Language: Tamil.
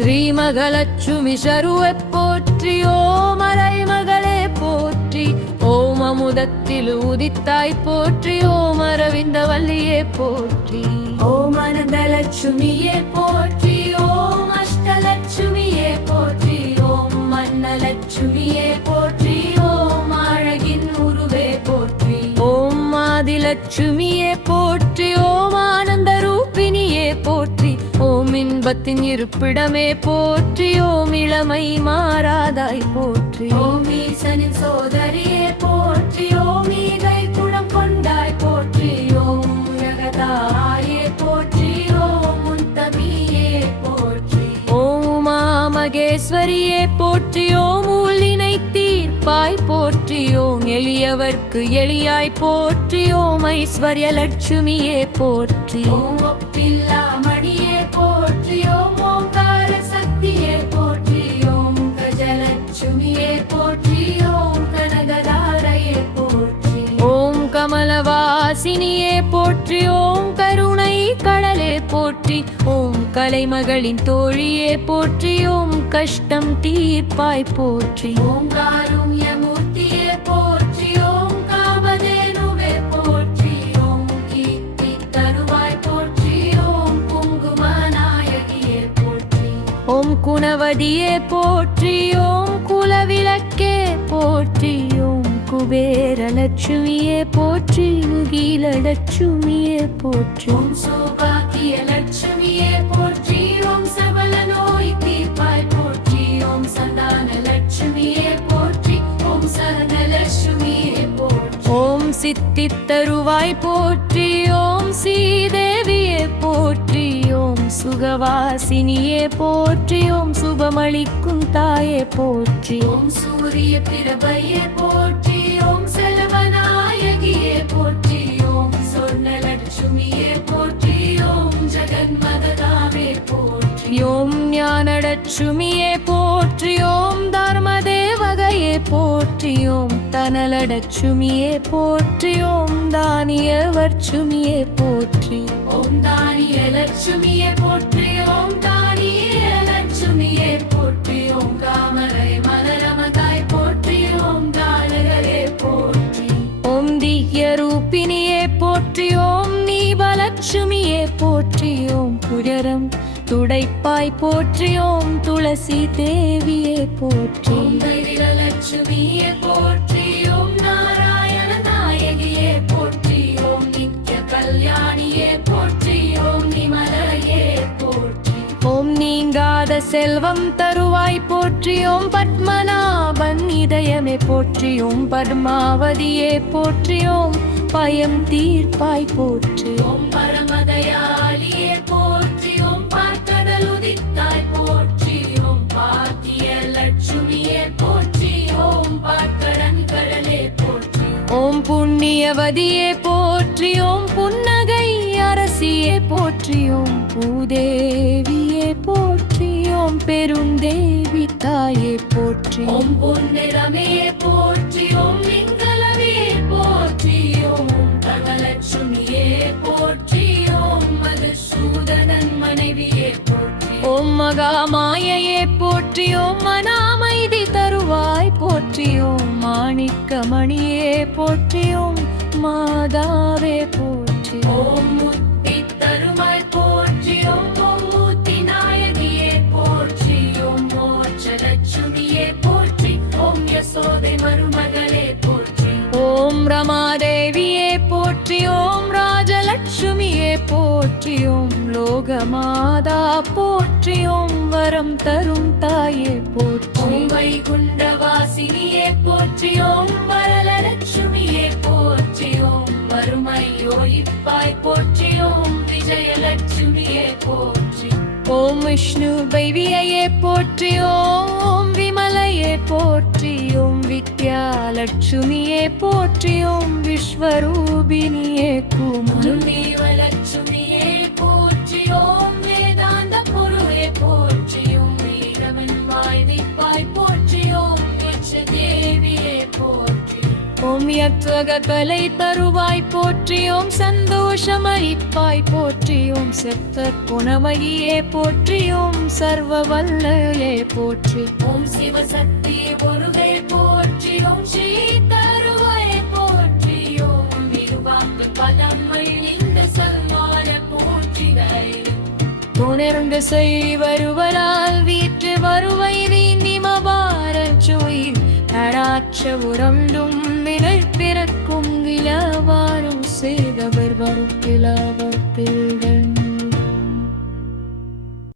ஸ்ரீமகலட்சுமி சருவை போற்றி ஓம் அரைமகளே போற்றி ஓம் அமுதத்தில் உதித்தாய் போற்றி ஓம் அரவிந்தவல்லியே போற்றி ஓம் அனந்தலட்சுமியே போற்றி ஓம் அஷ்டலட்சுமியே போற்றி ஓம் அன்னலட்சுமியே போற்றி ஓம் அழகின் உருவே போற்றி ஓம் ஆதிலட்சுமியே போற்றி ஓம் ஆனந்த ரூபிணியே போற்றி ஓம் இன்பத்தின் இருப்பிடமே போற்றி ஓம் இளமை மாறாதாய் போற்றி ஓம் ஈசனின் சோதரியே போற்றி ஓம் ஈகை குணம் கொண்டாய் போற்றி ஓம் உலகதாயே போற்றி ஓம் உத்தமியே போற்றி ஓம் உமாமகேஸ்வரியே போற்றி ஓம் ஊழினை தீர்ப்பாய் போற்றி ஓம் எளியவர்க்கு எளியாய் போற்றி ஓம் ஐஸ்வர்ய லட்சுமியே போற்றி ஓம் ஒப்பில்லா மணியே போற்றி ஓம் ஓங்கார சக்தியே போற்றி ஓம் கஜலட்சுமியே போற்றி ஓம் கனகதாரையே போற்றி ஓம் கமலவாசினியே போற்றி ஓம் கருணை கடலே போற்றி ஓம் கலைமகளின் தோழியே போற்றி ஓம் கஷ்டம் தீர்ப்பாய் போற்றி ஓம் காருண்யமூர்த்தியே போற்றி ஓம் காமதேனுவே போற்றி ஓம் கீர்த்தி தருவாய் போற்றி ஓம் குங்குமநாயகியே போற்றி ஓம் குணவதியே போற்றி ஓம் குலவிளக்கே போற்றி ஓம் குபேரலட்சுமியே போற்றி முகிலட்சுமியே போற்றி ஓம் சௌபாக்கிய லட்சுமியே போற்றி ஓம் சபல நோய் தீர்ப்பாய் போற்றி ஓம் சந்தான லட்சுமியே போற்றி ஓம் சரணலட்சுமியே போற்றி ஓம் சித்தித்தருவாய் போற்றி ஓம் ஸ்ரீதேவியே போற்றி ஓம் சுகவாசினியே போற்றி ஓம் சுபமளிக்கும் தாயே போற்றி ஓம் சூரிய பிரபையே போற்றி ஓம் செல்வநாயகியே போற்றி ஓம் சொர்ணலட்சுமியே போற்றி ஓம் ஜெகன்மததாவே போற்றி ஓம் ஞானலட்சுமியே போற்றி ஓம் தர்மதேவகையே போற்றி ஓம் தனலட்சுமியே போற்றி ஓம் தானியவர்ச்சுமியே போற்றி ஓம் தானிய லட்சுமியே போற்றி ஓம் தானிய லட்சுமியே போற்றி ஓம் காமரை மலரமதாய் போற்றி ஓம் தானகரே போற்றி ஓம் திவ்ய ரூபிணியே போற்றி ஓம் நீபலட்சுமியே போற்றி ஓம் புஜரம் துடைப்பாய் போற்றி ஓம் துளசி தேவியே போற்றி ஓம் தைரியலட்சுமியே போற்றி ஓம் நாராயண நாயகியே போற்றி ஓம் நித்ய கல்யாணியே போற்றி ஓம் நிமலையே போற்றி ஓம் நீங்காத செல்வம் தருவாய் போற்றி ஓம் பத்மநாபன் இதயமே போற்றி ஓம் பத்மாவதியே போற்றி ஓம் பயம் தீர்ப்பாய் போற்றி ஓம் பரமதயாளியே போற்றி ஓம் பார்க்கடல் உதித்தாய் போற்றி ஓம் பாக்கிய லட்சுமியே போற்றி ஓம் பார்க்கடன் கடலே போற்றி ஓம் புண்ணியவதியே போற்றி ஓம் புன்னகை அரசியே போற்றி ஓம் பூதேவியே போற்றி ஓம் பெருந்தேவி தாயே போற்றி ஓம் பொன்னிறமே போற்றி ஓம் லிங்கலமே போற்றி ஓம் தனலட்சுமியே போற்றி ஓம் மதுசூதனன் மனைவியே போற்றி ஓம் மகாமாயையே போற்றி ஓம் மனாமைதி தருவாய் போற்றி ஓம் மாணிக்கமணியே போற்றி ஓம் மாதாவே போற்றி ஓம் முத்தி தருமாய் போற்றி ஓம் மூர்த்தி நாயகியே போற்றி ஓம் மோட்சலட்சுமியே போற்றி ஓம் யசோதை மருமகளே போற்றி ஓம் ரமாதேவியே போற்றி ஓம் ராஜலட்சுமியே போற்றி ஓம் லோகமாதா போற்றி ஓம் வரம் தரும் தாயே போற்றி ஓம் வைகுண்டவாசினியே போற்றி ஓம் வரலட்சுமியே போற்றி ஓம் வறுமையோ இப்பாய் போற்றி ஓம் விஜயலட்சுமியே போற்றி ஓம் விஷ்ணு பைவியையே போற்றி ஓம் விமலையே போற்றி ஓம் வித்யாலட்சுமியே போற்றி ஓம் விஸ்வரூபிணியே குமாரி லட்சுமியே போற்றி ஓம் வேதாந்த பொருளே போற்றி ஓம் வீரவன் வாய்திப்பாய் போற்றி ஓம் தேவியே போற்றி ஓம் யத்வகலை தருவாய் போற்றி ஓம் சந்தோஷ சந்தோஷமளிப்பாய் போற்றியும் செத்த குணமகியே போற்றியும் சர்வ வல்லையே போற்றி ஓம் சிவசக்தி ஒருவே போற்றி ஓம் ஸ்ரீ தருவை போற்றி ஓம் இருவாக்கு பலமை இந்த சல்மான போற்றிகை துணர்ந்து செய் வருவரால் வீட்டு வருவை நீ நிமபாரல் சுவை நடாற்ற உரண்டும் வினை பிறக்கும் இளவாரும் செய்தவர் வரும் இளவர்